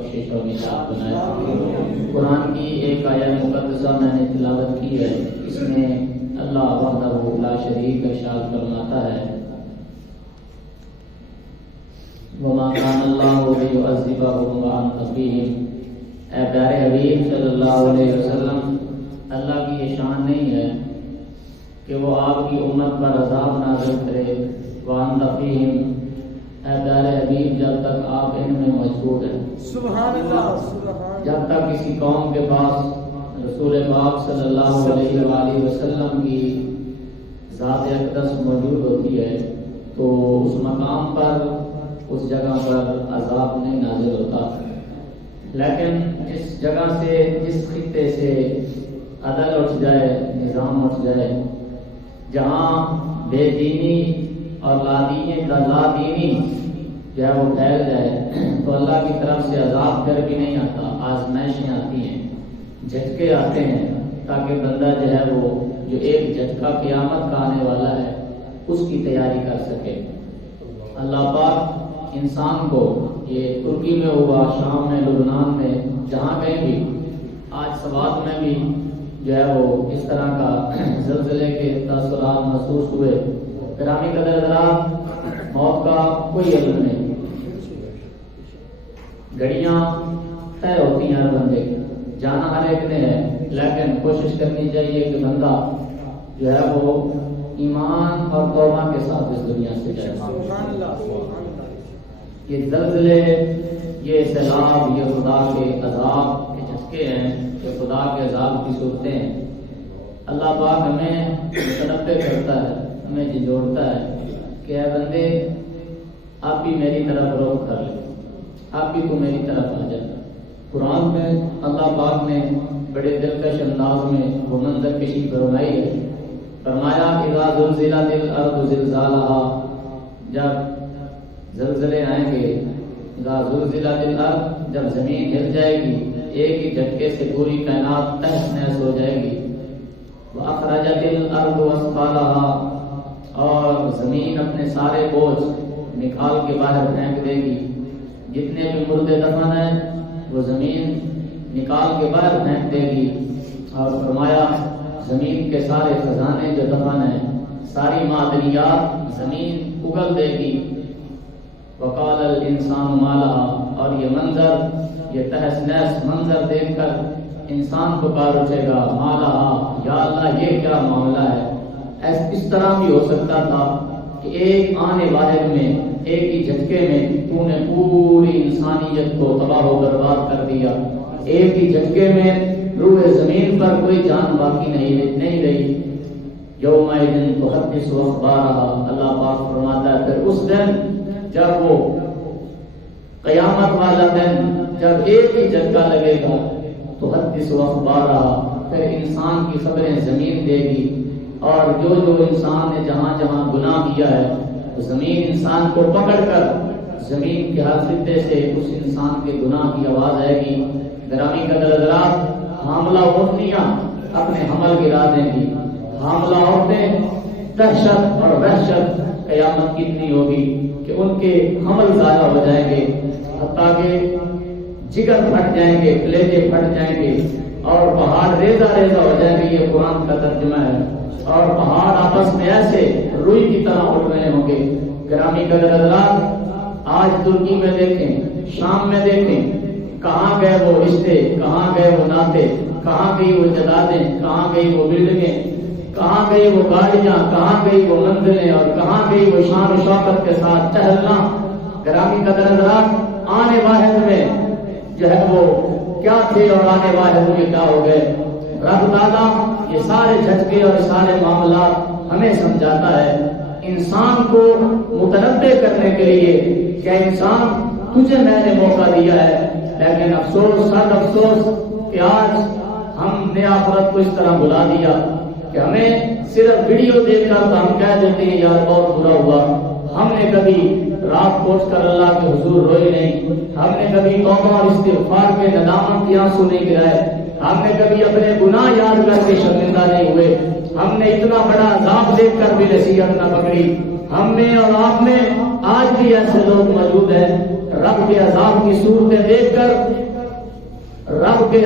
بخشش اور نجات بنائے۔ قرآن کی ایک آیت مقدسہ میں نے تلاوت کی ہے، اس میں اللہ وحدہ لا شریک ارشاد فرماتا ہے وَمَا كَانَ اللَّهُ لِيُعَذِّبَهُمْ وَأَنْتَ فِيهِمْ۔ اے پیارے حبیب صلی اللہ علیہ وسلم، اللہ کی یہ شان نہیں ہے کہ وہ آپ کی امت پر عذاب نازل کرے۔ وَأَنْتَ فِيهِمْ، اے پیارے حبیب جب تک آپ ان میں موجود ہیں، سبحان اللہ، جب تک کسی قوم کے پاس رسول پاک صلی اللہ علیہ وآلہ وسلم کی ذات اقدس موجود ہوتی ہے تو اس مقام پر، اس جگہ پر عذاب نہیں نازل ہوتا۔ لیکن جس جگہ سے، جس خطے سے عدل اٹھ جائے، نظام اٹھ جائے، جہاں بے دینی اور لادینی جو ہے وہ پھیل جائے تو اللہ کی طرف سے عذاب پھر بھی نہیں آتا، آزمائشیں آتی ہیں، جھٹکے آتے ہیں، تاکہ بندہ جو ہے وہ جو ایک جھٹکا قیامت کا آنے والا ہے اس کی تیاری کر سکے۔ اللہ پاک انسان کو، یہ ترکی میں ہوا، شام میں، لبنان میں، جہاں کہیں بھی، آج سوات میں بھی جو ہے وہ اس طرح کا زلزلے کے تاثرات محسوس ہوئے۔ گرامی قدر حضرات، موت کا کوئی علم نہیں، گھڑیاں طے ہوتی ہیں ہر بندے کی، جانا ہر ایک نے ہے، لیکن کوشش کرنی چاہیے کہ بندہ جو ہے وہ ایمان اور توبہ کے ساتھ اس دنیا سے جائے۔ یہ زلزلے، یہ سیلاب، یہ خدا کے عذاب کے جھٹکے ہیں، یہ خدا کے عذاب کی صورتیں ہیں۔ اللہ پاک ہمیں متنبہ کرتا ہے، ہمیں جھنجھوڑتا ہے کہ اے بندے آپ بھی میری طرف رخ کر لیں، آپ بھی تو میری طرف آ جائیں۔ قرآن میں اللہ پاک نے بڑے دلکش انداز میں وہ منظر کشی فرمائی ہے۔ فرمایا اذا زلزلت الارض زلزالها، جب زلزلے آئیں گے، اذا زلزلت الارض، جب زمین ہل جائے گی، ایک ہی جھٹکے سے پوری کائنات تہس نہس ہو جائے گی۔ واخرجت الارض اثقالها، اور زمین اپنے سارے بوجھ نکال کے باہر پھینک دے گی، جتنے بھی مردے دفن ہیں وہ زمین نکال کے باہر پھینک دے گی۔ اور فرمایا زمین کے سارے خزانے جو دفن ہیں، ساری معدنیات زمین اگل دے گی۔ وقال الانسان ما لها، اور یہ منظر، یہ تہس نہس منظر دیکھ کر انسان پکار اٹھے گا ما لها، یا اللہ یہ کیا معاملہ ہے۔ اس طرح بھی ہو سکتا تھا کہ ایک آنے واحد میں، ایک ہی جھٹکے میں تو نے پوری انسانیت کو تباہ و برباد کر دیا، ایک ہی جھٹکے میں روح زمین پر کوئی جان باقی نہیں رہی۔ یومئذ تحدث اخبارها، اللہ پاک فرماتا ہے پھر اس دن، جب وہ قیامت والا دن، جب ایک ہی جھٹکا لگے گا تحدث اخبارها، پھر انسان کی خبریں زمین دے گی، اور جو انسان نے جہاں جہاں گناہ کیا ہے زمین انسان کو پکڑ کر زمین کے ہر خطے سے اس انسان کے گناہ کی آواز آئے گی۔ گرامی قدر حضرات، حاملہ عورتیاں اپنے حمل گرا دیں گی، حاملہ عورتیں دہشت اور وحشت قیامت کتنی ہوگی کہ ان کے حمل ضائع ہو جائیں گے، حتیٰ کہ جگر پھٹ جائیں گے، کلیجے پھٹ جائیں گے، اور پہاڑ ریزہ ریزہ ہو جائیں گے۔ یہ قرآن کا ترجمہ ہے۔ اور پہاڑ آپس میں ایسے روئی کی طرح اٹھ رہے ہوں گے۔ گرامی قدر حضرات، آج ترکی میں دیکھیں، شام میں دیکھیں، کہاں گئے وہ رشتے، کہاں گئے وہ ناطے، کہاں گئی وہ جدادیں، کہاں گئی وہ بلڈنگیں، کہاں گئی وہ گاڑیاں، کہاں گئی وہ منزلیں، اور کہاں گئی وہ شان و شوکت کے ساتھ ٹہلنا۔ گرامی قدر حضرات، آنے واحد میں جو ہے وہ کیا تھے اور آنے واحد میں کیا ہو گئے۔ رب تعالیٰ یہ سارے جھٹکے اور سارے معاملات ہمیں سمجھاتا ہے، انسان کو متنبہ کرنے کے لیے کہ انسان تجھے میں نے موقع دیا ہے، لیکن افسوس، سخت افسوس کہ آج ہم نے آخرت کو اس طرح بلا دیا کہ ہمیں صرف ویڈیو دیکھ کر تو ہم کہہ دیتے ہیں یار بہت برا ہوا۔ ہم نے کبھی رات پہنچ کر اللہ کے حضور روئے نہیں، ہم نے کبھی توبہ اور استغفار کے ندامت کے آنسو نہیں گرائے، ہم نے کبھی اپنے گناہ یاد کر کے شرمندہ نہیں ہوئے، ہم نے اتنا بڑا عذاب دیکھ کر بھی نصیحت نہ پکڑی۔ ہم میں اور آپ میں آج بھی ایسے لوگ موجود ہیں، رب کے عذاب کی صورتیں دیکھ کر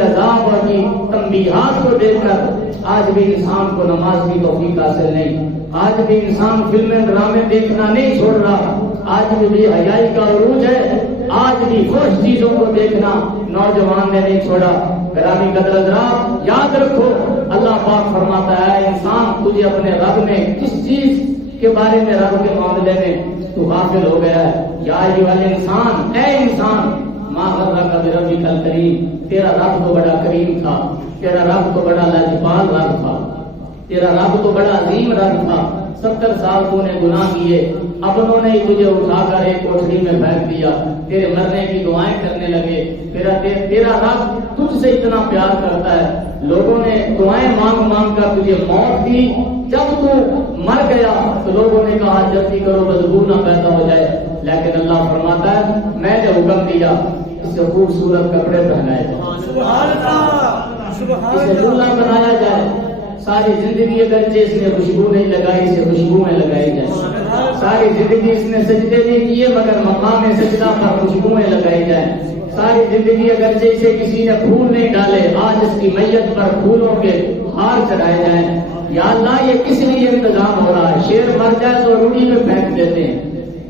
عذاب اور کی تنبیہات کو دیکھ کر آج بھی انسان کو نماز کی توفیق حاصل نہیں، آج بھی انسان فلمیں ڈرامے دیکھنا نہیں چھوڑ رہا، آج بھی بے حیائی کا عروج ہے، آج بھی خوش چیزوں کو دیکھنا نوجوان نے نہیں چھوڑا۔ گرامی قدر حضرات یاد رکھو، اللہ پاک فرماتا ہے انسان تجھے اپنے رب میں کس چیز کے بارے میں، رب کے معاملے میں تو غافل ہو گیا ہے۔ یا ایھا الانسان، اے انسان، ما غرک بربک الکریم، تیرا رب تو بڑا کریم تھا، تیرا رب تو بڑا لاجواب رب تھا، تیرا رب تو بڑا عظیم رب تھا۔ 70 سال تو نے گناہ کیے، اپنوں نے ہی تجھے اٹھا کر ایک کوٹھری میں پھینک دیا، تیرے مرنے کی دعائیں کرنے لگے۔ تیرا رب تجھ سے اتنا پیار کرتا ہے، لوگوں نے دعائیں مانگ مانگ کر تجھے موت دی، جب تو مر گیا تو لوگوں نے کہا جلدی کرو بدبو نہ پیدا ہو جائے، لیکن اللہ فرماتا ہے میں نے حکم دیا اسے خوبصورت کپڑے پہنائے جائے، اسے دلہا بنایا جائے، ساری زندگی اگرچہ اس نے خوشبو نہیں لگائی اسے خوشبو میں لگائی جائے، ساری زندگی اس نے سجدے نہیں کیے مگر مقام سجدہ پر خوشبوئیں لگائی جائیں، ساری زندگی اگرچہ اسے کسی نے پھول نہیں ڈالے آج اس کی میت پر پھولوں کے ہار چڑھائے جائیں۔ یا اللہ یہ کس لیے انتظام ہو رہا ہے؟ شیر مر جائے تو روڑی میں پھینک دیتے ہیں،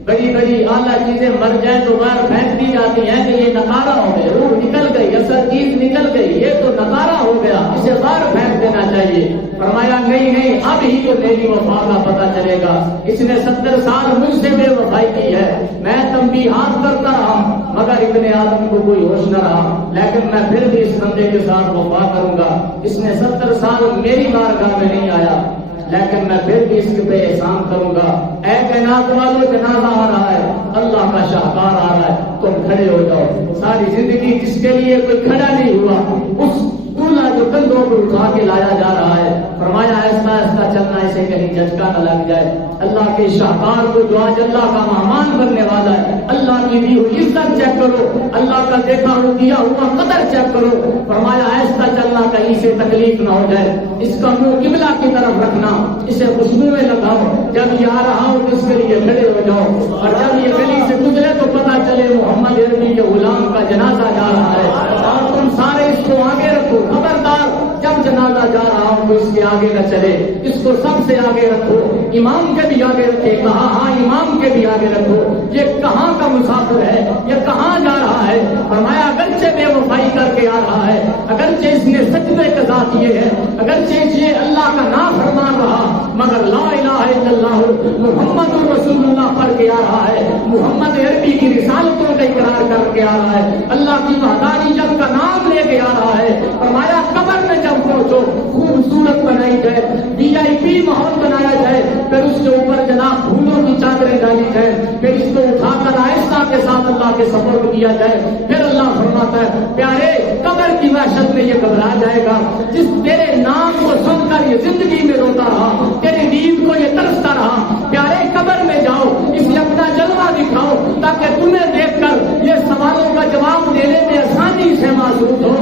بڑی بڑی اعلیٰ چیزیں مر جائیں تو باہر پھینک دی جاتی ہیں کہ یہ نکارا ہو گیا، روح نکل گئی، اصل چیز نکل گئی، یہ تو نکارا ہو گیا، اسے باہر پھینک دینا چاہیے۔ فرمایا نہیں، اب ہی تو میری وفا کا پتہ چلے گا، اس نے 70 سال مجھ سے بے وفائی کی ہے، میں تنبیہات کرتا رہا مگر ابن آدم کو کوئی ہوش نہ رہا، لیکن میں پھر بھی اس بندے کے ساتھ وفا کروں گا۔ اس نے 70 سال میری بارگاہ میں نہیں آیا لیکن میں پھر بھی اس پہ احسان کروں گا۔ اے کائنات والو جنازہ آ رہا ہے، اللہ کا شاہکار آ رہا ہے، تم کھڑے ہو جاؤ۔ ساری زندگی جس کے لیے کوئی کھڑا نہیں ہوا، اس دولہا جو کندھوں پر اٹھا کے لایا جا رہا ہے، فرمایا ایسا ایسا چلنا اسے کہیں جھٹکا نہ لگ جائے۔ اللہ کے شاہکار کو جو آج اللہ کا مہمان بننے والا ہے، اللہ کی دی ہوئی عزت چیک کرو، اللہ کا دیکھا ہوا دیا ہوا قدر چیک کرو۔ فرمایا ایسا چلنا کہیں سے تکلیف نہ ہو جائے، اس کا منہ قبلہ کی طرف رکھنا، اسے خوشبو میں لگاؤ، جب یہ آ رہا ہو تو اس کے لیے کھڑے ہو جاؤ، اور جب یہ گلی سے گزرے تو پتا چلے محمد عربی کے غلام کا جنازہ جا رہا ہے، اور تم سارے اس کو آگے رکھو۔ خبردار جب جنازہ جا رہا ہو تو اس کے آگے نہ چلے، اس کو سب سے آگے رکھو، امام کے بھی آگے رکھے، کہا ہاں امام کے بھی آگے رکھو۔ یہ کہاں کا مسافر ہے، یہ کہاں جا رہا ہے؟ فرمایا اگرچہ بے وفائی کر کے آ رہا ہے، اگرچہ اس نے سجدے قضا کیے ہیں، اگرچہ یہ اللہ کا نام فرمان رہا، مگر لا الہ الا اللہ محمد رسول اللہ پڑھ کے آ رہا ہے، محمد عربی کی رسالتوں کا اقرار کر کے آ رہا ہے، اللہ کی وحدانیت کا نام لے کے آ رہا ہے۔ فرمایا قبر میں جب پہنچو خوبصورت بنائی جائے، VIP ماحول بنایا جائے، پھر اس کے اوپر جناب پھولوں کی چادریں ڈالی جائے، پھر اس کو اٹھا کر آہستہ کے ساتھ اللہ کے سپرد کیا جائے، پھر اللہ فرماتا ہے پیارے قبر کی وحشت میں یہ گھبرا جائے گا جس تیرے نام کو سن کر یہ زندگی میں روتا رہا، تیری دید کو یہ ترستا رہا۔ پیارے قبر میں جاؤ، اسے اپنا جلوہ دکھاؤ تاکہ تمہیں دیکھ کر یہ سوالوں کا جواب دینے میں آسانی سے محسوس ہو۔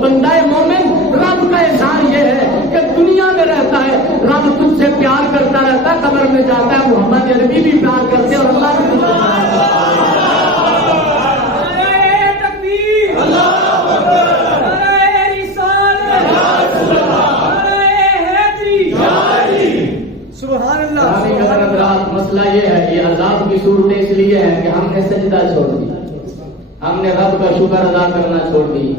بندہ مومن رب کا احسان یہ ہے کہ دنیا میں رہتا ہے رب تجھ سے پیار کرتا رہتا ہے، قبر میں جاتا ہے محمد عربی بھی پیار کرتے اور اللہ بھی مسئلہ یہ ہے، یہ عذاب کی صورتیں اس لیے ہیں کہ ہم نے سجدہ چھوڑ دیا، ہم نے رب کا شکر ادا کرنا چھوڑ دی۔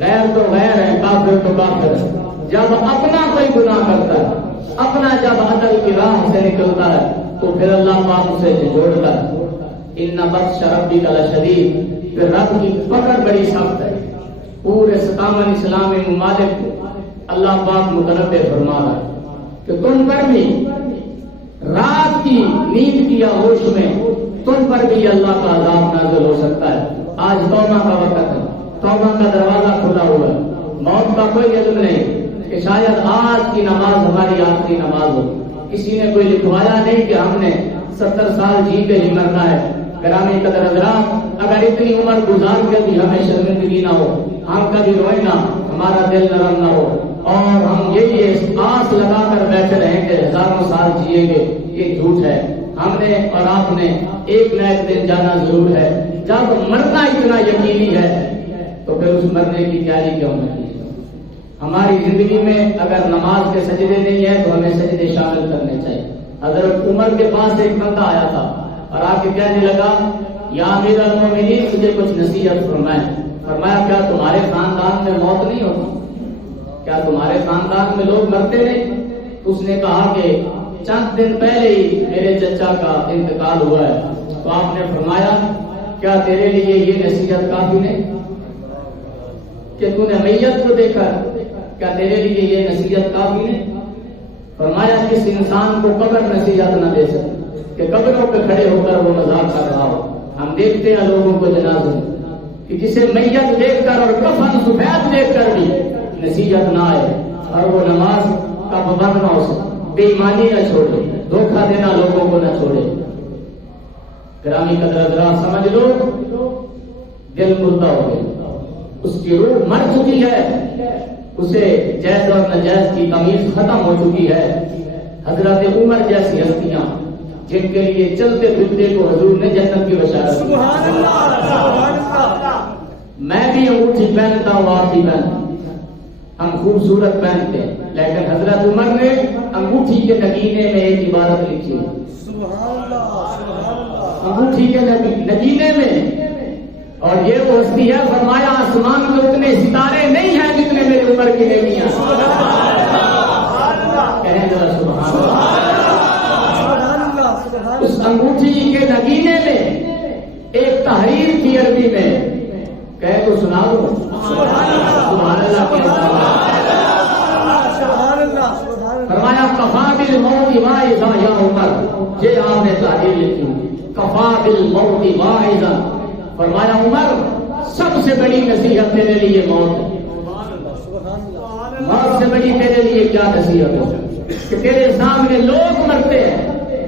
غیر تو غیر ہے، کافر تو کافر ہے۔ جب اپنا کوئی گناہ کرتا ہے، اپنا جب عدل کی راہ سے نکلتا ہے تو پھر اللہ پاک اسے جھنجھوڑتا ہے۔ ان بطش ربک لشدید، پھر رب کی پکڑ بڑی سخت ہے۔ پورے 57 اسلامی ممالک کو اللہ پاک متنبع فرما رہا ہے کہ تم پر بھی رات کی نیند کی ہوش میں تم پر بھی اللہ کا عذاب نازل ہو سکتا ہے۔ آج توبہ کا وقت ہے، توبہ کا دروازہ کھلا ہوا ہے، موت کا کوئی علم نہیں کہ شاید آج کی نماز ہماری آخری نماز ہو۔ کسی نے کوئی لکھوایا نہیں کہ ہم نے 70 سال جی کے ہی مرنا ہے۔ گرامی قدر حضرات، اگر اتنی عمر گزار کے بھی ہمیں شرمندگی نہ ہو، ہم کبھی روئے نہ، ہمارا دل نرم نہ ہو، اور ہم یہی آس لگا کر بیٹھے رہیں کہ ہزاروں سال جیئیں گے، یہ جھوٹ ہے۔ ہم نے اور آپ نے ایک نہ ایک دن جانا ضرور ہے۔ جب مرنا اتنا یقینی ہے تو پھر اس مرنے کی تیاری کیوں نہ کی؟ ہماری زندگی میں اگر نماز کے سجدے نہیں ہیں تو ہمیں سجدے شامل کرنے چاہیے۔ حضرت عمر کے پاس ایک بندہ آیا تھا اور آ کے کہنے لگا یا امیر المومنین مجھے کچھ نصیحت فرمایا کیا تمہارے خاندان میں موت نہیں ہوتی؟ کیا تمہارے خاندان میں لوگ مرتے نہیں؟ اس نے کہا کہ چند دن پہلے ہی میرے چچا کا انتقال ہوا ہے۔ تو آپ نے فرمایا کیا تیرے لیے یہ نصیحت کافی نہیں کہ تو نے میت کو دیکھا؟ کیا تیرے لیے یہ نصیحت کافی نہیں؟ فرمایا کس انسان کو قبر نصیحت نہ دے سکے کہ قبروں پہ کھڑے ہو کر وہ مذاق کر رہا ہو۔ ہم دیکھتے ہیں لوگوں کو جنازے کہ جسے میت دیکھ کر اور کفن سفید دیکھ کر بھی نصیحت نہ آئے اور وہ نماز کا پابند نہ ہو سکے، بے ایمانی نہ چھوڑے، دھوکہ دینا لوگوں کو نہ چھوڑے۔ گرامی قدر حضرات سمجھ لو دل مردہ ہو گیا، اس کی روح مر چکی ہے، اسے جائز اور ناجائز کی تمیز ختم ہو چکی ہے۔ حضرت عمر جیسی ہستیاں جن کے لیے چلتے پھرتے کو حضور نے جنت کی بشارت دی۔ میں بھی انگوٹھی پہنتا ہوں، آپ بھی پہنتا ہوں، ہم خوبصورت پہنتے ہیں، لیکن حضرت عمر نے انگوٹھی کے نگینے میں ایک عبارت لکھی ہے، انگوٹھی کے نگینے میں، اور یہ وہ ہستی ہے فرمایا آسمان میں اتنے ستارے نہیں ہیں جتنے میری عمر کی نیکیاں۔ کہیں ذرا سبحان اللہ۔ اس انگوٹھی کے نگینے میں ایک تحریر کی عربی میں کہے تو سنا دو سبحان اللہ کے فرمایا کفا بالموت واعظا یا عمر، یہ آپ نے تحریر لکھی، کفا بالموت واعظا۔ فرمایا عمر سب سے بڑی نصیحت تیرے لیے موت ہے، موت سے بڑی تیرے لیے کیا نصیحت ہو کہ تیرے سامنے لوگ مرتے ہیں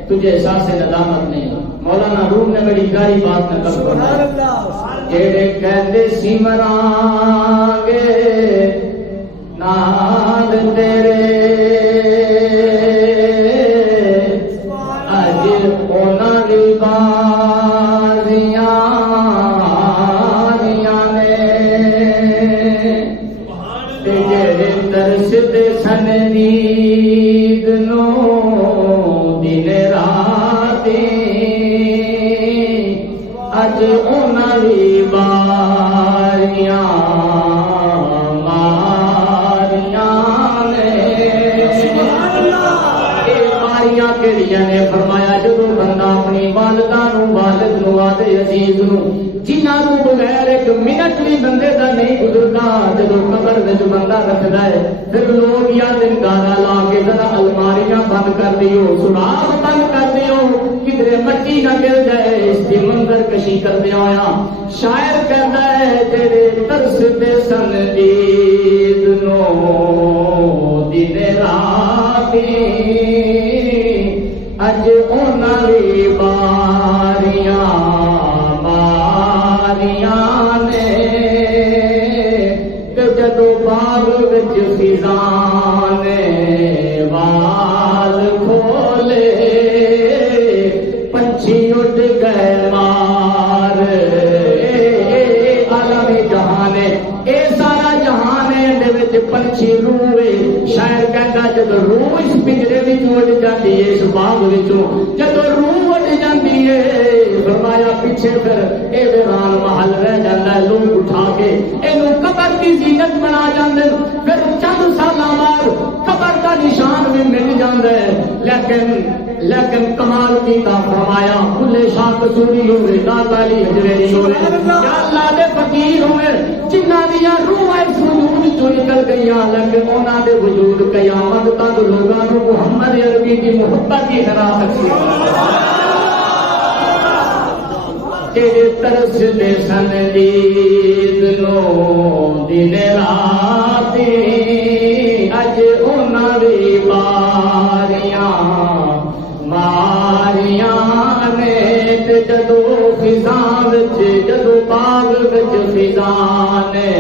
تجھے احساس ندامت نہیں۔ مولانا روم نے بڑی پیاری بات نقل فرمائی، جڑے کہندے سی مران گے نال تیرے اج انہاں دی بازیاں سن دید نو دن راتی اج انہاں دی باریاں ماریاں نے۔ اے باریاں کہڑیاں نے؟ فرمایا جدوں بندہ اپنی والدہ نو، والد نو، آدھے عزیز نو، جنہاں کو بغیر ایک منٹ بھی بندے دا نہیں گزرتا، جدو قبر وچ بندہ رکھدا ہے پھر لوگ یا دن گانا لا کے ذرا الماریاں بند کر دیو، سوراخ بند کر دیو، کدھر مٹی نہ گر جائے، اس کی منظر کشی کر دیا ہویا۔ شاعر کہتا ہے تیرے ترس دے سن عید نو دن راتی اج انہاں دی باریاں جدو باغ وچ خزاں نے وال کھولے پنچھی اڑ گئے مار، عالم جہان اے سارا جہان دے وچ پنچھی روئے۔ شاعر کہندا جدو روح اس پنجرے وچ اڑ جاندی ہے، اس باغ وچوں جدو روح اڑ جاندی ہے، فرمایا پیچھے پھر اے ویران محل رہ جاتا ہے، لوگ اٹھا کے اینو قبر کی زینت بنا جاندے، پھر چند سالاں بعد قبر کا نشان بھی مل جاندا ہے۔ لیکن کمال کی کا فرمایا کھلے شاہ قصوری ہوئے، داتا علی حجویری ہوئے، یا اللہ دے فقیر ہوئے، جنہاں دیاں روحاں اس وجود چوں نکل گئیاں، لیکن انہاں دے وجود قیامت تک لوگاں نوں محمد عربی کی محبت کی حراست سی۔ تیرے ترس دے سن دید نو دن راتی اج انہاں دی باریاں ماریاں نے۔ تے جدو خزاں وچ، جدو باغ وچ خزاں نے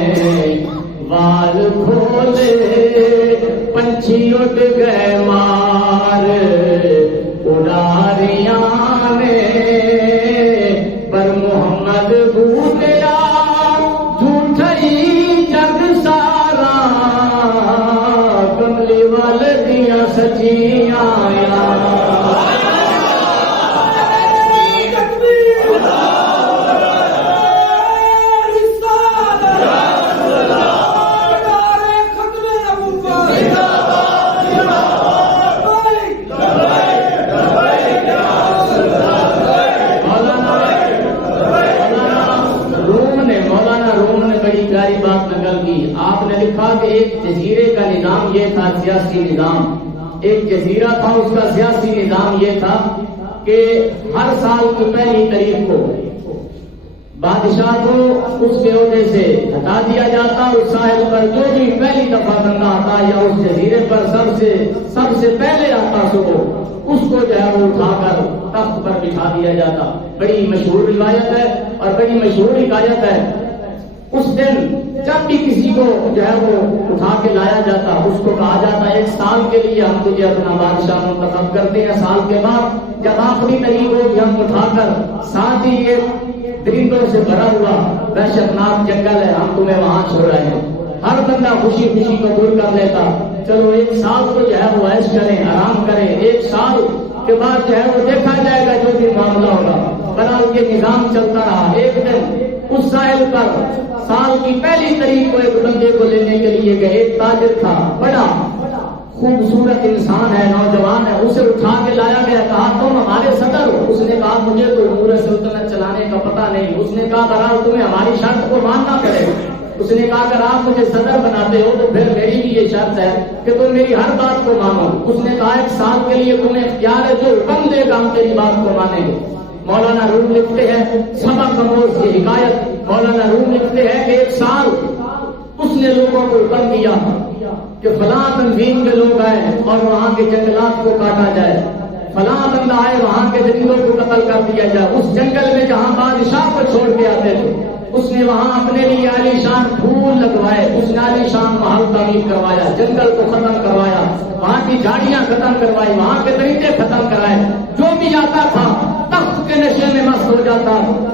وال کھولے پنچھی اڑ گئے مار اڑاریاں نے، پر محمد بوٹیا جھوٹی سچی آیا کہ ایک جزیرے کا نظام یہ تھا، سیاسی نظام، ایک جزیرہ تھا، اس کا سیاسی نظام یہ تھا کہ ہر سال کی پہلی تاریخ کو بادشاہ کو اس کے عہدے سے ہٹا دیا جاتا، اس ساحل پر جو بھی پہلی دفعہ بندہ آتا یا اس جزیرے پر سب سے پہلے آتا صبح، اس کو جو ہے وہ اٹھا کر تخت پر بٹھا دیا جاتا۔ بڑی مشہور روایت ہے اور بڑی مشہور حکایت ہے۔ اس دن جب بھی کسی کو جو ہے وہ اٹھا کے لایا جاتا، اس کو کہا جاتا ایک سال کے لیے ہم تجھے اپنا بادشاہ منتخب کرتے ہیں، سال کے بعد جب آخری تاریخ ہوگی ہم اٹھا کر ساتھ ہی یہ درندوں سے بھرا ہوا وحشتناک جنگل ہے، ہم تمہیں وہاں چھوڑ رہے ہیں۔ ہر بندہ خوشی خوشی قبول کر لیتا، چلو ایک سال کو جو ہے وہ عیش کریں، آرام کریں، ایک سال کے بعد جو ہے وہ دیکھا جائے گا جو بھی معاملہ ہوگا۔ برحال یہ نظام چلتا رہا۔ ایک دن اس ساحل پر سال کی پہلی تاریخ کو ایک بندے کو لینے کے لیے گئے، ایک تاجر تھا، بڑا خوبصورت انسان ہے، نوجوان ہے، اسے اٹھا کے لایا گیا، کہا تم ہمارے صدر ہو؟ اس نے کہا مجھے تو امور سلطنت چلانے کا پتہ نہیں۔ اس نے کہا برحال تمہیں ہماری شرط کو ماننا پڑے گا۔ اس نے کہا اگر آپ مجھے صدر بناتے ہو تو پھر میری بھی یہ شرط ہے کہ تم میری ہر بات کو مانو۔ اس نے کہا ایک سال کے لیے تمہیں اختیار ہے، جو حکم دے گا ہم تیری بات کو مانیں گے۔ مولانا روم لکھتے ہیں سبق آموز یہ حکایت، مولانا روم لکھتے ہیں کہ ایک سال اس نے لوگوں کو حکم دیا کہ فلاں تنظیم کے لوگ آئے اور وہاں کے جنگلات کو کاٹا جائے، فلاں بندہ آئے وہاں کے درندوں کو قتل کر دیا جائے۔ اس جنگل میں جہاں بادشاہ کو چھوڑ کے آتے تھے، اس نے وہاں اپنے لیے عالیشان پھول لگوائے، اس نے عالیشان محل تعمیر کروایا، جنگل کو ختم کروایا، وہاں کی جھاڑیاں ختم کروائی، وہاں کے درندے ختم کرائے۔ جو بھی آتا تھا تخت کے نشے میں مست ہو جاتا،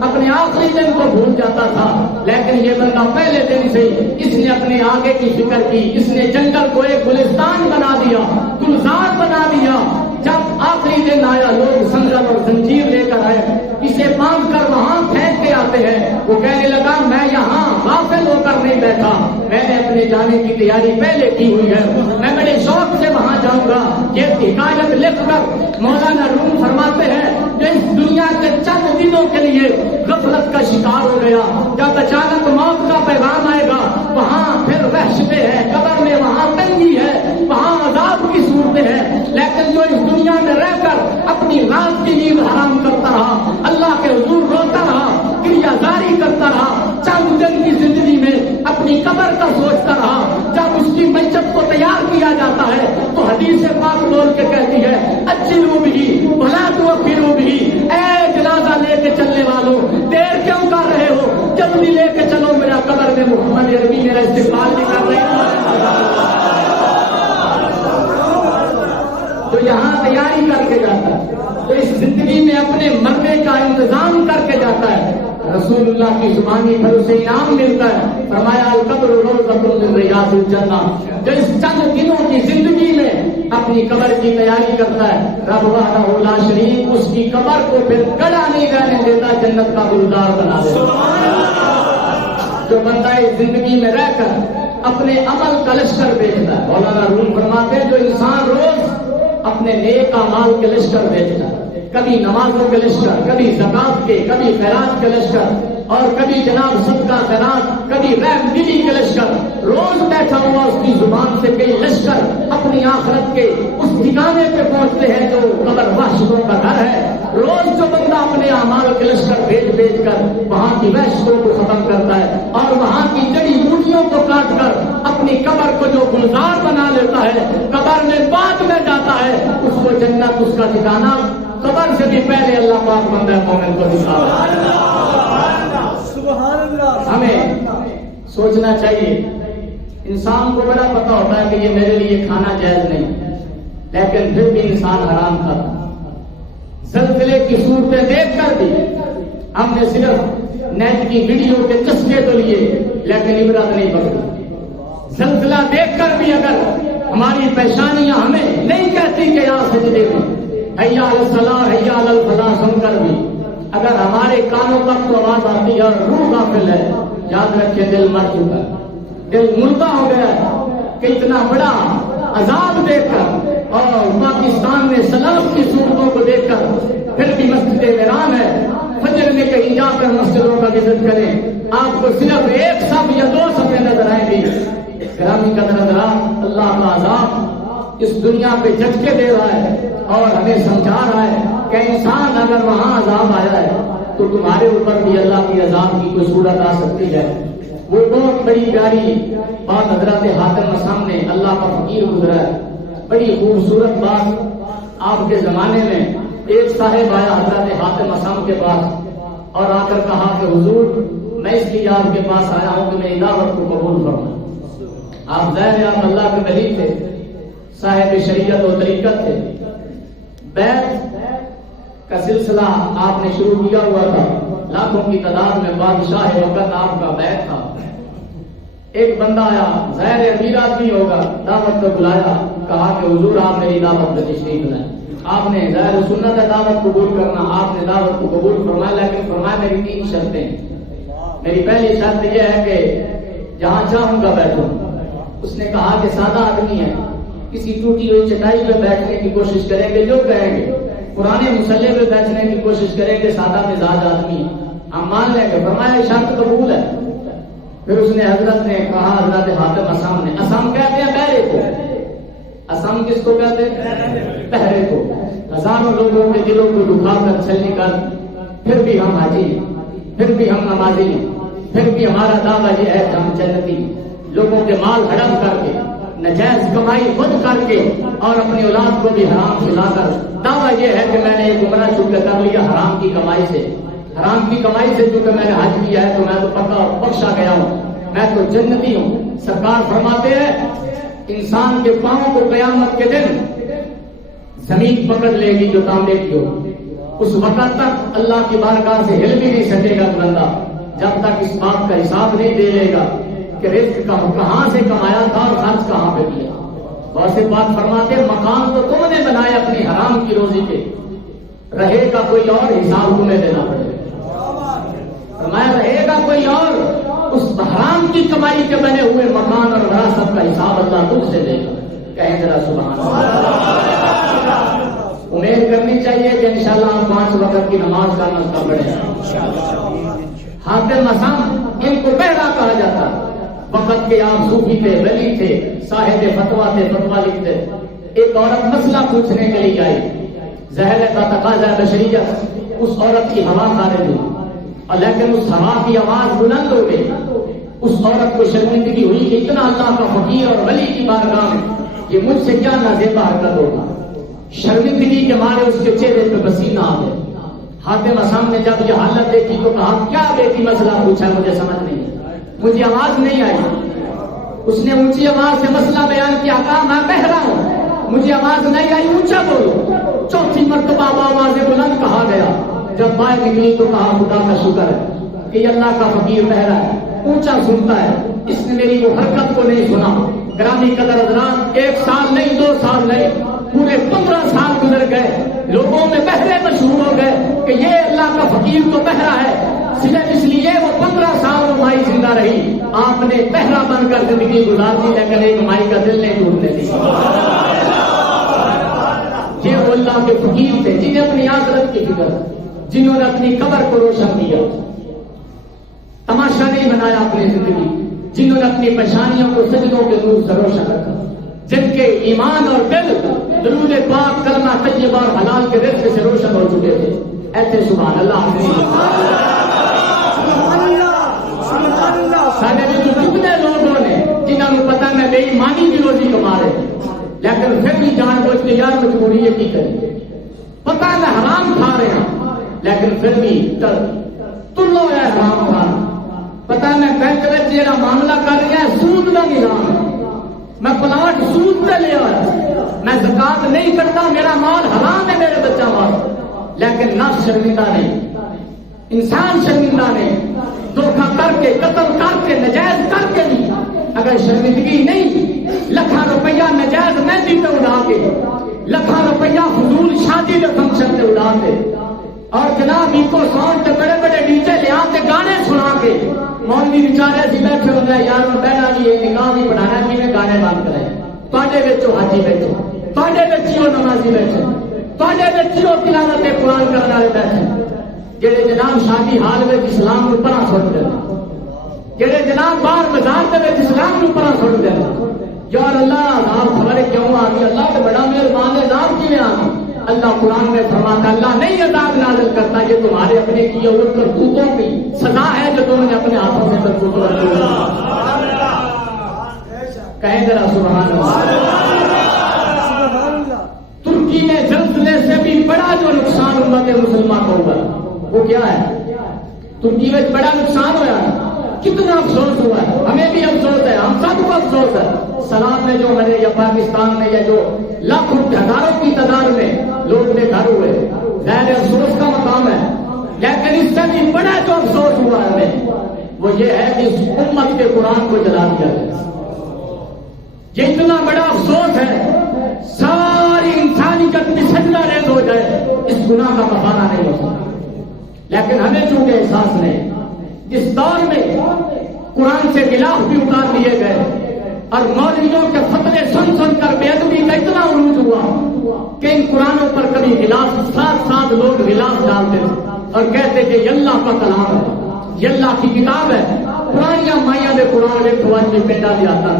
اپنے آخری دن کو بھول جاتا تھا۔ لیکن یہ بندہ پہلے دن سے اس نے اپنے آگے کی فکر کی، اس نے جنگل کو ایک گلستان بنا دیا، گلزار بنا دیا۔ جب آخری دن آیا لوگ سنگل اور زنجیر لے کر آئے، اسے باندھ کر وہاں پھینک کے آتے ہیں۔ وہ کہنے لگا میں یہاں غافل ہو کر نہیں بیٹھا، میں نے اپنے جانے کی تیاری پہلے کی ہوئی ہے، میں بڑے شوق سے وہاں جاؤں گا۔ یہ حکایت لکھ کر مولانا روم فرماتے ہیں کہ اس دنیا کے چند دنوں کے لیے غفلت کا شکار ہو گیا، جب اچانک موت کا پیغام آئے گا وہاں پھر وحشتیں ہیں، قبر میں وہاں تنگی ہے، وہاں عذاب کی صورتیں ہیں۔ لیکن جو اس دنیا میں رہ کر اپنی رات کی نیند حرام کرتا رہا، اللہ کے حضور روتا رہا، کریا زاری کرتا رہا، چند دن کی زندگی میں اپنی قبر کا سوچتا رہا، جب اس کی میت کو تیار کیا جاتا ہے تو حدیث پاک بول کے کہتی ہے اچھلو بھی بھلا تو پھرو بھی، اے جنازہ لے کے چلنے والوں دیر کیوں کر رہے ہو، جلدی لے کے چلو، میرا قبر میں محمد عربی میرا استقبال نہیں کر رہے ہیں۔ تو یہاں تیاری کر کے جاتا ہے، تو اس زندگی میں اپنے مرنے کا انتظام کر کے جاتا ہے۔ رسول اللہ کی زبانی پر اسے انعام ملتا ہے، فرمایا القبر روضۃ من ریاض الجنہ۔ جو اس چند دنوں کی زندگی میں اپنی قبر کی تیاری کرتا ہے، رب وحدہ لا شریک اس کی قبر کو پھر کڑا نہیں رہنے دیتا، جنت کا گلزار بنا دیتا۔ جو بندہ اس زندگی میں رہ کر اپنے عمل کا لشکر بیچتا ہے، مولانا روم فرماتے ہیں جو انسان روز اپنے نیک اعمال کے لشکر بیچتا ہے، کبھی نمازوں کے لشکر، کبھی زکات کے، کبھی خیرات کے لشکر، اور کبھی جناب صدقہ خیرات، کبھی رحم دلی کے لشکر، روز بیٹھا ہوا اس کی زبان سے کئی لشکر اپنی آخرت کے اس ٹھکانے پہ پہنچتے ہیں جو قبر وحشتوں کا گھر ہے۔ روز جو بندہ اپنے اعمال کے لشکر بیچ کر وہاں کی وحشتوں کو ختم کرتا ہے اور وہاں کی جڑی بوٹیوں کو کاٹ کر اپنی قبر کو جو گلزار بنا لیتا ہے، قبر میں بعد میں جاتا ہے، اس کو جنت اس کا ٹھکانہ قبر سے بھی پہلے اللہ پاک بندہ مومن کو دکھا۔ ہمیں سوچنا چاہیے، انسان کو بڑا پتہ ہوتا ہے کہ یہ میرے لیے کھانا جائز نہیں، لیکن پھر بھی انسان حرام کھاتا۔ زلزلے کی صورتیں دیکھ کر بھی ہم نے صرف نیٹ کی ویڈیو کے چسکے تو لیے لیکن عبرت نہیں پکڑی۔ زلزلہ دیکھ کر بھی اگر ہماری پیشانیاں ہمیں نہیں کہتی کہ یہاں سجدے میں حیا علی الصلاۃ حیا علی الفلاح سن کر بھی اگر ہمارے کانوں تک تو آواز آتی ہے اور روح غافل ہے، یاد رکھے دل مر چکا ہے، دل مردہ ہو گیا ہے کہ اتنا بڑا عذاب دیکھ کر اور پاکستان میں سلام کی صورتوں کو دیکھ کر پھر بھی مسجد ویران ہے۔ فجر میں کہیں جا کر مسجدوں کا وزٹ کریں، آپ کو صرف ایک صف یا دو صفیں نظر آئیں گی۔ گرامی قدر حضرات، اللہ کا عذاب اس دنیا پہ جھٹکے دے رہا ہے اور ہمیں سمجھا رہا ہے کہ انسان اگر وہاں عذاب آیا ہے تو تمہارے اوپر بھی اللہ کی عذاب کی کوئی صورت آ سکتی ہے۔ وہ بہت بڑی پیاری بات حضرت حاتم اسم نے، اللہ کا فقیر گزرا ہے، بڑی خوبصورت بات۔ آپ کے زمانے میں ایک صاحب آیا حضرت حاتم اسم کے پاس اور آ کر کہا کہ حضور میں اس لیے آپ کے پاس آیا ہوں کہ میری دعوت کو قبول فرمائیں۔ آپ ظاہر آپ اللہ کے ولی تھے، صاحب شریعت و طریقت تھے، بیعت کا سلسلہ آپ نے شروع کیا ہوا تھا، لاکھوں کی تعداد میں بادشاہ وقت آپ کا بیعت تھا۔ ایک بندہ آیا، ظاہر امیر آدمی ہوگا، دعوت کو بلایا، کہا کہ حضور آپ میری دعوت پہ تشریف لائیں۔ آپ نے ظاہر سنت ہے دعوت قبول کرنا، آپ نے دعوت کو قبول فرمایا، لیکن فرمایا میری 3 شرطیں۔ میری پہلی شرط یہ ہے کہ جہاں چاہوں گا بیٹھوں۔ اس نے کہا کہ سادہ آدمی ہے، کسی ٹوٹی ہوئی چٹائی پہ بیٹھنے کی کوشش کریں گے، جو کہیں گے پرانے مسلح پہ بیٹھنے کی کوشش کریں گے، سادہ مزاج آدمی ہم مان لیں گے۔ فرمایا شرط قبول ہے۔ پھر اس نے حضرت نے کہا، حضرت حاتم اسم نے، اسم کہتے ہیں بہرے کو، اسم کس کو کہتے ہیں؟ بہرے کو۔ ہزاروں لوگوں کے دلوں کو دکھا کر چلنے کر پھر بھی ہم حاجی ہیں، پھر بھی ہم نمازی ہیں، پھر بھی ہمارا دعویٰ یہ ہے کہ ہم جنتی ہیں۔ لوگوں کے مال ہڑپ کر کے، نجائز کمائی خود کر کے اور اپنی اولاد کو بھی حرام کھلا کر دعویٰ یہ ہے کہ میں نے ایک عمرہ چونکہ کر لیا حرام کی کمائی سے، حرام کی کمائی سے چونکہ میں نے حج کیا ہے تو میں تو پکا بخشا گیا ہوں، میں تو جنتی ہوں۔ سرکار فرماتے ہیں انسان کے پاؤں کو قیامت کے دن زمین پکڑ لے گی جو تانبے کی ہو، اس وقت تک اللہ کی بارگاہ سے ہل بھی نہیں سکے گا بندہ جب تک اس بات کا حساب نہیں دے لے گا کہ رزق کہاں سے کمایا تھا اور خرچ کہاں پہ کیا۔ بہت سے بات فرماتے مقام تو تم نے بنایا اپنی حرام کی روزی پہ، رہے گا کوئی اور حساب تمہیں دینا پڑے گا۔ فرمایا رہے گا کوئی اور، اس حرام کی کمائی کے بنے ہوئے مکان اور وراثت کا حساب اللہ تجھ سے دے گا۔ کہیں ذرا سبحان اللہ۔ امید کرنی چاہیے کہ انشاءاللہ ہم 5 وقت کی نماز کا نسخہ پڑھیں۔ حاتم اسم ان کو بہرا کہا جاتا، وقت کے آپ صوفی تھے، ولی تھے، صاحب فتوا تھے، فتوا لکھتے۔ ایک عورت مسئلہ پوچھنے کے لیے آئی، زہر کا تقاضا بشریت، اس عورت کی ہوا خارج ہوئی اور لیکن اس ہوا کی آواز بلند ہو گئی۔ اس عورت کو شرمندگی ہوئی کہ اتنا اللہ کا فقیر اور ولی کی بارگاہ میں یہ مجھ سے کیا نازیبا حرکت ہوگا۔ شرمندگی کے مارے اس کے چہرے پہ پسینہ آ گیا۔ حاتم اسم نے جب یہ حالت دیکھی تو کہا کیا بیٹی مسئلہ پوچھا، مجھے سمجھ نہیں، مجھے آواز نہیں آئی۔ اس نے اونچی آواز سے مسئلہ بیان کیا، کہا میں بہرا ہوں، مجھے آواز نہیں آئی، اونچا بولو۔ چوتھی مرتبہ آواز بلند کہا گیا، جب باہر نکلی تو کہا خدا کا شکر ہے کہ اللہ کا فقیر بہرا ہے، اونچا سنتا ہے، اس نے میری وہ حرکت کو نہیں سنا۔ گرامی قدر حضرات، 1 سال نہیں، 2 سال نہیں، پورے 15 سال گزر گئے، لوگوں میں بہرے مشہور ہو گئے کہ یہ اللہ کا فقیر تو بہرا ہے۔ صرف اس لیے وہ 15 سال وہ مائی زندہ رہی، آپ نے بہرا بن کر زندگی گزار دی، لیکن ایک مائی کا دل نہیں ٹوٹنے دی۔ یہ اللہ کے فقیر تھے جنہیں اپنی آخرت کی فکر، جنہوں نے اپنی قبر کو روشن کیا، تماشا نہیں بنایا اپنی زندگی، جنہوں نے اپنی پیشانیوں کو سجدوں کے نور سے روشن رکھا، جن کے ایمان اور دل درود پاک کلمہ طیبہ اور حلال کے رزق سے روشن ہو چکے تھے۔ ایسے سبحان اللہ۔ سارے کتنے لوگوں نے جنہوں نے پتا میں بے ایمانی کی روزی کما رہے لیکن پھر بھی جان بوجھ کے یار مجبوری یہ کی کریں، پتا میں حرام کھا رہے ہیں لیکن پھر بھی تلو ہے حرام کھانا، پتا میں بینک میں جیڑا معاملہ کر رہا ہے سود کا نظام ہے، میں پلاٹ سود پہ لیا ہے، میں زکات نہیں کرتا، میرا مال حرام ہے میرے بچہ مال، لیکن نفس شرمندہ نہیں، انسان شرمندہ نہیں، دھوکہ کر کے قتل کر کے نجائز کر کے نہیں، اگر شرمندگی نہیں، 1,00,000 روپیہ نجائز شادی پہ اڑا کے، لکھاں روپیہ فضول شادی کے فنکشن پہ اڑا کے، اور جناب ان کو ساؤنڈ کے بڑے بڑے ڈی جے لے آتے گانے سنا کے، مولوی بیچارے سی بیٹھے ہوتے ہیں یار بہنا بھی یہ نکاح بھی بنانا بھی میں گانے بند کرے، تواڈے وچ حاجی بیٹھے، تواڈے وچ نمازی بیٹھے، تواڈے وچ تلاوت قرآن کرنے والے بیٹھے، جڑے جناب شادی حال میں اسلام کو پرا سٹ دے، جڑے جناب باہر بازار دے اسلام کو پرا سٹ دے، یار اللہ عذاب خبر کیوں آ گئی، اللہ تو بڑا مہربان ہے، عذاب کیوں آ گئی؟ اللہ قرآن میں فرماتا اللہ نہیں عذاب نازل کرتا، یہ تمہارے اپنے کیے ہوئے کرتوتوں کی سزا ہے جو تم نے اپنے ہاتھوں سے کرتوتوں کہیں ذرا سبحان اللہ۔ ترکی میں زلزلے سے بھی بڑا جو نقصان امت مسلمان کو ہوا وہ کیا ہے؟ ترکی میں بڑا نقصان ہوا ہے، کتنا افسوس ہوا ہے، ہمیں بھی افسوس ہے، ہم سب کو افسوس ہے۔ سلام میں جو مرے یا پاکستان میں یا جو لاکھوں ہزاروں کی تعداد میں لوگ بے گھر ہوئے، ظاہر افسوس کا مقام ہے، لیکن اس سے بھی بڑا جو افسوس ہوا ہے ہمیں وہ یہ ہے کہ اس امت کے قرآن کو جلا دیا گیا۔ یہ اتنا بڑا افسوس ہے، ساری انسانیت کی سجدہ ریز ہو جائے، اس گناہ کا کفارہ نہیں ہو سکتا، لیکن ہمیں چونکہ احساس نہیں، جس دور میں قرآن سے غلاف بھی اتار دیے گئے اور مولویوں کے فتوے سن سن کر بے ادبی کا اتنا عروج ہوا کہ ان قرآنوں پر کبھی غلاف ساتھ ساتھ لوگ غلاف ڈالتے تھے اور کہتے کہ یہ اللہ کا کلام ہے، یہ اللہ کی کتاب ہے، پرانیاں مائیاں دے قرآن ایک خواج میں پیدا بھی آتا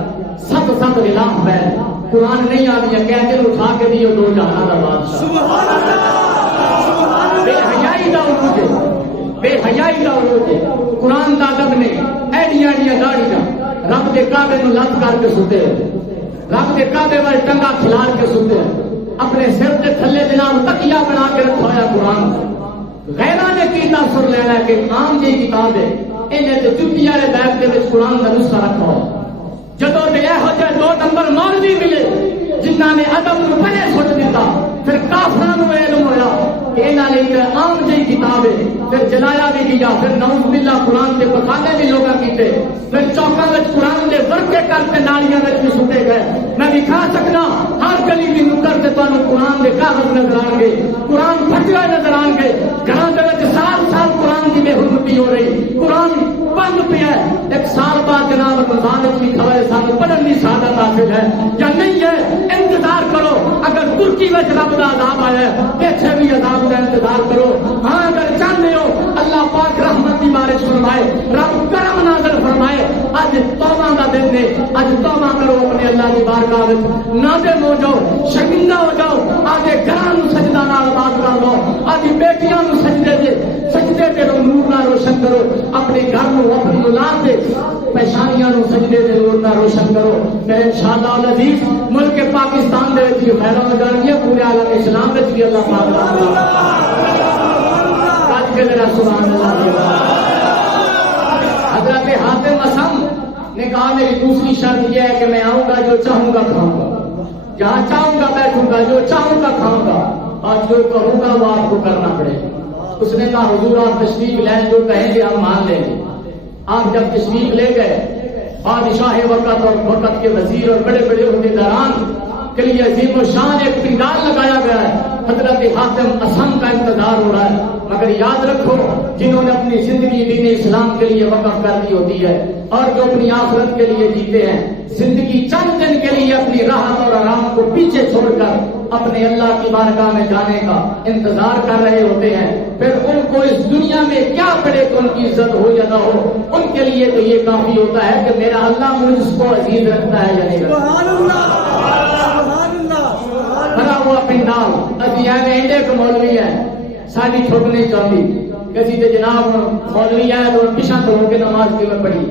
سب سب غلاف ہے، قرآن نہیں آ دیا کہتے اٹھا کے دیو دو جہاں کا بادشاہ۔ بے حیائی کا عروج ہے، بے حیائی کا عروج ہے، قرآن کا ادب نے ایڈیاں ایڈیاں داڑیاں رب کے کعبے میں لت کر کے ستے ہیں، رب کے کعبے میں ٹنگا کھلار کے ستے ہیں، اپنے سر کے تھلے جناب تکیا بنا کے رکھا ہے قرآن، غیرہ نے کی تاثر لینا ہے کہ عام جی کتاب ہے انہیں تو جتی والے بیگ کے وچ قرآن کا نسخہ رکھا ہے۔ جدو دے ہو جائے 2 نمبر مولوی ملے جنہوں نے ادب کو پہلے سٹ دیتا، پھر کافران کو علم ہوا کہ انہوں نے عام جی کتاب ہے، پھر جلایا بھی گیا، پھر نعوذ باللہ قرآن کے پکانے بھی لوگاں کیتے، پھر چوکاں وچ قرآن کے ورکے کر کے نالیاں وچ بھی سٹے گئے۔ میں دکھا سکنا ہر گلی کی نکر سے تمہیں قرآن کے کاغذ نظر آن گے، قرآن پھٹے ہوئے نظر آن گے، گھروں کے وچ سال سال قرآن کی بے حرمتی ہو رہی، قرآن بند پیا ہے، ایک سال بعد جناب رمضان کی خبر سانو پڑھن کی سعادت حاصل ہے یا نہیں ہے، انتظار کرو۔ اگر ترکی میں رب کا عذاب آیا ہے پیچھے بھی عذاب کا انتظار کرو۔ ہاں اگر چاہتے ہو اللہ پاک رحمت کی بارش فرمائے، رب کرم نازل فرمائے، اج توبہ کا دن ہے، اج توبہ کرو، اپنے اللہ کی بارگاہ میں نازل ہو جاؤ، شرمندہ ہو جاؤ، آگے گھروں سجدہ نال بات کر لو، آج بیٹیاں سجدے دے نور نہ روشن کرو، اپنے گھر کو اپنی اولاد دے پیشانیاں سجدے دے نور نہ روشن کرو۔ میں انشاءاللہ العزیز ملک پاکستان دے وچ خیر ہو جانی ہے، پورے عالم اسلام وچ بھی اللہ پاک آج کے ذرا سبحان اللہ۔ حضرت حاتم اسم نے کہا میری دوسری شرط یہ ہے کہ میں آؤں گا، جو چاہوں گا کھاؤں گا، جہاں چاہوں گا بیٹھوں گا، جو چاہوں گا کھاؤں گا، اور جو کہوں گا وہ آپ کو کرنا پڑے گا۔ اس نے کہا حضور آپ تشریف لیں، جو کہیں گے ہم مان لیں گے۔ آپ جب تشریف لے گئے بادشاہ وقت اور وقت کے وزیر اور بڑے بڑے عہدیداران کے لیے عظیم و شان ایک پنڈال لگایا گیا ہے، حضرت حاتم اسم کا انتظار ہو رہا ہے، مگر یاد رکھو جنہوں نے اپنی زندگی دین اسلام کے لیے وقف کر دی ہوتی ہے اور جو اپنی آخرت کے لیے جیتے ہیں، زندگی چند دن کے لیے اپنی راحت اور آرام کو پیچھے چھوڑ کر اپنے اللہ کی بارگاہ میں جانے کا انتظار کر رہے ہوتے ہیں، پھر ان کو اس دنیا میں کیا پڑے کہ ان کی عزت ہو یا نہ ہو، ان کے لیے تو یہ کافی ہوتا ہے کہ میرا اللہ مجھ کو عزیز رکھتا ہے یا نہیں رکھتا۔ بھرا ہوا پنڈال ابھی انڈے کو مولوی ہے، ساری چھوٹ نہیں چاہتی کسی کے جناب مولوی ہے تو پیچھا تو ہو کے نماز کی میں پڑھی،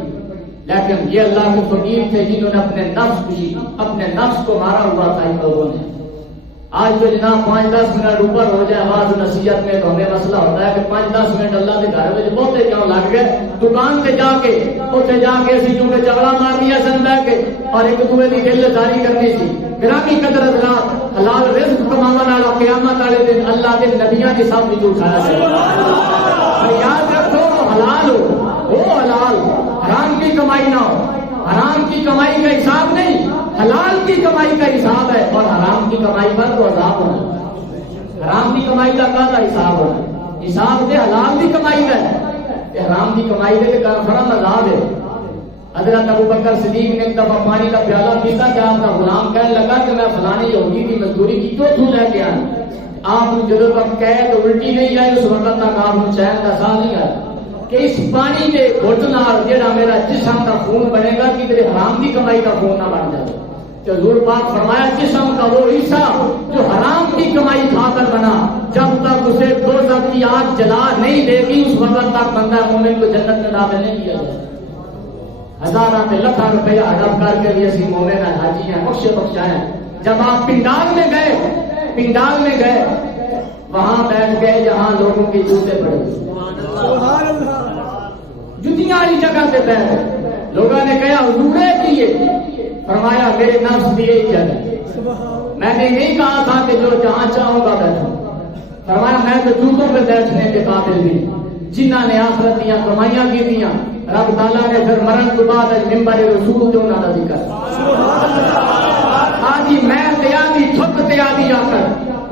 لیکن یہ اللہ کے فقیر تھے جنہوں نے اپنے نفس کو مارا ہوا تھا ان لوگوں نے۔ آج تو جناب 5-10 منٹ اوپر ہو جائے آواز نصیحت میں تو ہمیں مسئلہ ہوتا ہے کہ 5-10 منٹ اللہ کے گھر میں بہتے کیوں لگ گئے، دکان سے جا کے اتنے جا کے اسی چونکہ جھگڑا مارنی ہے سن بہ کے اور ایک دوسرے کی دل جاری کرنی سی۔ گرامی قدر حضرات، حلال رزق کماون والا قیامت والے دن اللہ کے نبیاں کے سامنے جو اٹھایا جائے۔ یاد رکھو حلال ہو حلال، حرام کی کمائی نہ ہو، حرام کی کمائی کا حساب نہیں، حلال کی کمائی کا حساب ہے، اور کمائی پر تو عذاب ہونا، حرام کی کمائی کا کہا حساب ہونا، حساب دے حلال کی کمائی کا ہے، حرام کی کمائی دے فرم عذاب ہے۔ حضرت ابوبکر صدیق نے ایک دفعہ پانی کا پیالہ پیتا کہ آپ کا غلام کہنے لگا کہ میں فلانے یہودی کی مزدوری کی تو لے کے آیا، آپ کو جب تک کہہ تو الٹی نہیں آئی اس وقت تک آپ کو چین کا ساتھ نہیں آیا کہ اس پانی کے گھٹ نال جہاں میرا جسم کا خون بنے گا کہ میرے حرام کی کمائی کا خون نہ بن جائے۔ کہ حضور پاک فرمایا جسم کا وہ حصہ جو حرام کی کمائی کھا کر بنا، جب تک اسے دوزخ کی آگ جلا نہیں دے گی اس وقت تک بندہ مومن کو جنت میں داخل نہیں کیا جائے۔ ہزاروں میں لاکھوں روپیہ ہڑپ کر کے بھی اسی مومن ہیں، حاجی ہیں، بخشا ہیں۔ جب آپ پنڈال میں گئے وہاں بیٹھ گئے جہاں لوگوں کے جوتے پڑے، جتیاں والی جگہ سے بیٹھ، لوگوں نے کہا حضور کیے، فرمایا میرے نفس بھی یہی جگہ، میں نے نہیں کہا تھا کہ جو جہاں چاہوں گا بیٹھوں، فرمایا میں تو جوتوں پہ بیٹھنے کے قابل بھی، جنہوں نے آخرت دیا کمائیاں کی دیا، رب تعالیٰ نے پھر مرن کے بعد ممبر رسول جو انہوں نے ذکر آجی میں تیادی تھک تیادی آ کر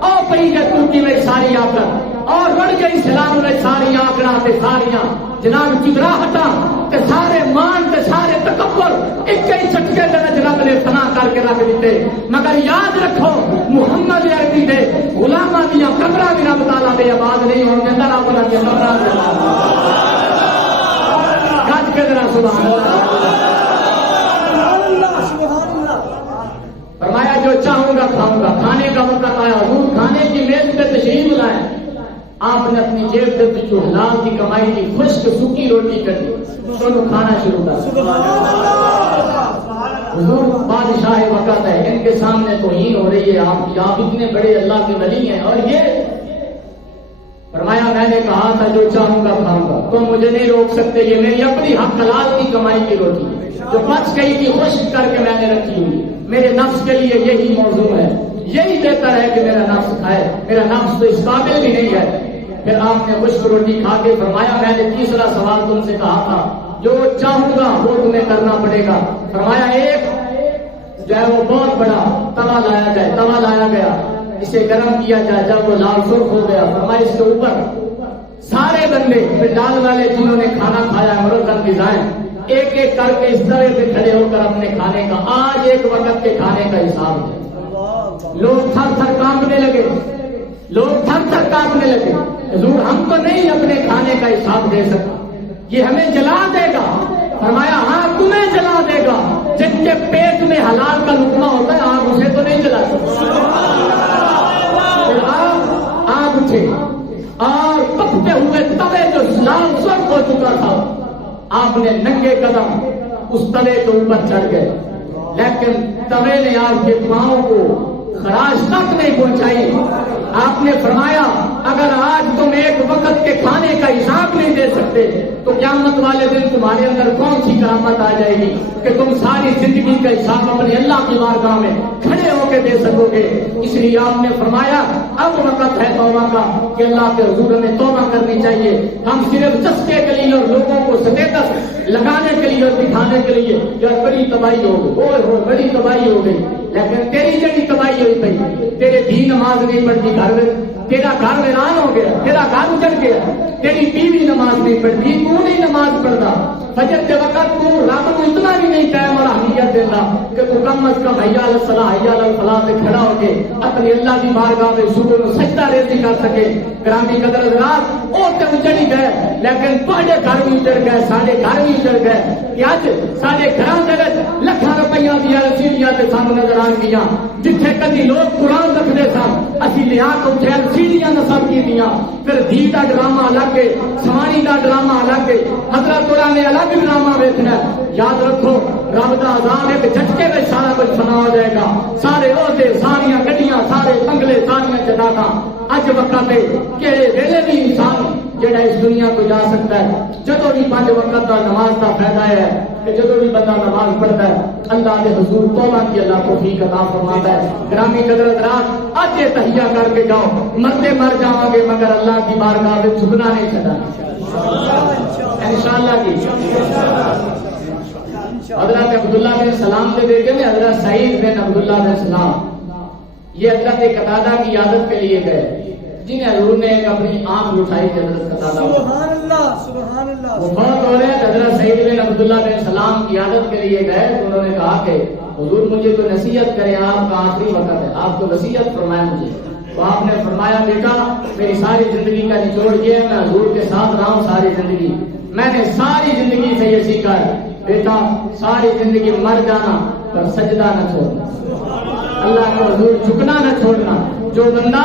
اور پہی کے ترکی میں ساری آ کر اور رڑ گئی سلام میں ساری آکڑا تے ساریاں جناب چدرا ہٹا تے سارے مان تے سارے تکبر ایک ہی چٹکے دے رب نے فنا کر کے رکھ دیتے، مگر یاد رکھو محمد عربی دے غلاماں دیاں قبراں بھی رب تعالیٰ دے آباد نہیں ہون دیندا، رب انہاں دیاں قبراں دے گج کے ذرا سبحان اللہ۔ فرمایا جو چاہوں گا کھاؤں گا، کھانے کا وقت آیا، حضور کھانے کی میز پہ تشریف لائے، آپ نے اپنی جیب سے جو حلال کی کمائی کی خشک سوکھی روٹی کر دی، دونوں کھانا شروع کر۔ حضور بادشاہ وقت ہے، ان کے سامنے توہین ہو رہی ہے آپ کی، آپ اتنے بڑے اللہ کے ولی ہیں، اور یہ فرمایا میں نے کہا تھا جو چاہوں گا کھاؤں گا، تو مجھے نہیں روک سکتے، یہ میری اپنی حق حلال کی کمائی کی روٹی ہے جو بچ گئی تھی خشک کر کے میں نے رکھی ہوئی، میرے نفس کے لیے یہی موضوع ہے، یہی بہتر ہے کہ میرا نفس کھائے، میرا نفس تو اس قابل بھی نہیں ہے۔ پھر آپ نے خشک روٹی کھا کے فرمایا میں نے تیسرا سوال تم سے کہا تھا جو چاہوں گا وہ تمہیں کرنا پڑے گا، فرمایا ایک جو ہے وہ بہت بڑا توا لایا جائے، توا لایا گیا، اسے گرم کیا جائے، جب وہ لال سرخ ہو گیا فرمایا اس کے اوپر سارے بندے پنڈال والے جنہوں نے کھانا کھایا مرتب غذائیں ایک ایک کر کے اس طرح سے کھڑے ہو کر اپنے کھانے کا آج ایک وقت کے کھانے کا حساب ہے۔ لوگ تھر تھر کانپنے لگے، لوگ تھر تھر کانپنے لگے، حضور ہم تو نہیں اپنے کھانے کا حساب دے سکتے، یہ ہمیں جلا دے گا، فرمایا ہاں تمہیں جلا دے گا، جن کے پیٹ میں حلال کا لقمہ ہوتا ہے آپ اسے تو نہیں جلا سکتے۔ آپ اٹھے اور پکتے ہوئے توے جو لال سرخ ہو چکا تھا آپ نے ننگے قدم اس توے کے اوپر چڑھ گئے، لیکن توے نے آپ کے پاؤں کو خراش تک نہیں پہنچائی۔ آپ نے فرمایا اگر آج تم ایک وقت کے کھانے کا حساب نہیں دے سکتے تو قیامت والے دن تمہارے اندر کون سی کرامت آ جائے گی کہ تم ساری زندگی کا حساب اپنے اللہ کی بارگاہ میں کھڑے ہو کے دے سکو گے۔ اس لیے آپ نے فرمایا اب وقت ہے توبہ کا کہ اللہ کے حضور میں توبہ کرنی چاہیے۔ ہم صرف چسکے کے لیے اور لوگوں کو سٹیٹس لگانے کے لیے اور دکھانے کے لیے یار بڑی تباہی ہو گئی، بڑی تباہی ہو گئی، لیکن تیری جڑی تباہی ہوئی پئی، تیرے بھی نماز نہیں پڑھتی گھر میں، تیرا گھر ویران ہو گیا، تیرا گھر اجڑ گیا، تیری بیوی نماز نہیں پڑھتی، تو نہیں نماز پڑھتا، فجر کے وقت تو رب کو اتنا بھی نہیں ٹائم اور اہمیت دیتا کہ تو کم از کم حی علی الصلاۃ حی علی الفلاح سے کھڑا ہو کے اپنی اللہ کی بارگاہ میں صبح میں سجدہ ریزی کر سکے۔ گرامی قدر حضرات وہ تو اجڑ گئے، لیکن تھوڑے گھر بھی اجڑ گئے، سارے گھر بھی اجڑ گئے کہ اج سارے گھروں کے لکھاں روپیہ دیا سیڑھیاں تے سانو نظر آن گیا، جتھے کدی لوگ قرآن رکھتے سن اسی لیا کے اٹھے سیڑھیاں نصب کی دیا، پھر دھی کا ڈرامہ الگ ہے، سوانی کا ڈرامہ الگ ہے، حضرت قرآن نے الگ ڈرامہ ویکنا ہے۔ یاد رکھو رب دا عذاب ایک جھٹکے میں سارا کچھ فنا ہو جائے گا، سارے عہدے، ساریاں گڈیاں، سارے بنگلے، ساریاں جناتا اج وقت ہے کہڑے ویلے بھی انسان جڑا اس دنیا کو جا سکتا ہے جدو بھی 5 وقت کا نماز کا فائدہ ہے کہ جدو بھی بندہ نماز پڑھتا ہے اللہ کے حضور توبہ کی اللہ توفیق عطا فرماتا ہے۔ گرامی قدر حضرات اج یہ تحیہ کر کے جاؤ، مرتے مر جاؤ گے مگر اللہ کی بارگاہ میں جھکنا نہیں چھڈنا انشاءاللہ کی۔ حضرت عبداللہ بن سلام سے دیکھیں گے، حضرت سعید بن عبداللہ بن سلام یہ حضرت قتادہ کی عادت کے لیے گئے، جنہیں حضور نے ایک اپنی آنکھ اٹھائی تھی حضرت قتادہ کو، سبحان اللہ سبحان اللہ، وہ بہت ہو رہے تھے، حضرت سعید بن عبداللہ بن سلام کی عادت کے لیے گئے تو انہوں نے کہا کہ حضور مجھے تو نصیحت کریں، آپ کا آخری وقت ہے، آپ تو وصیت فرمائیں مجھے۔ تو آپ نے فرمایا بیٹا میری ساری زندگی کا نچوڑ یہ ہے، میں حضور کے ساتھ رہا ہوں ساری زندگی، میں نے ساری زندگی سے یہ سیکھا ہے بیٹا ساری زندگی مر جانا پر سجدہ نہ چھوڑنا، اللہ کے حضور جھکنا نہ چھوڑنا۔ جو بندہ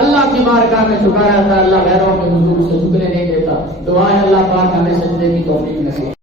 اللہ کی بارگاہ میں جھکا رہتا ہے اللہ غیروں کے حضور سے جھکنے نہیں دیتا۔ دعا ہے اللہ پاک ہمیں سجدے کی توفیق نصیب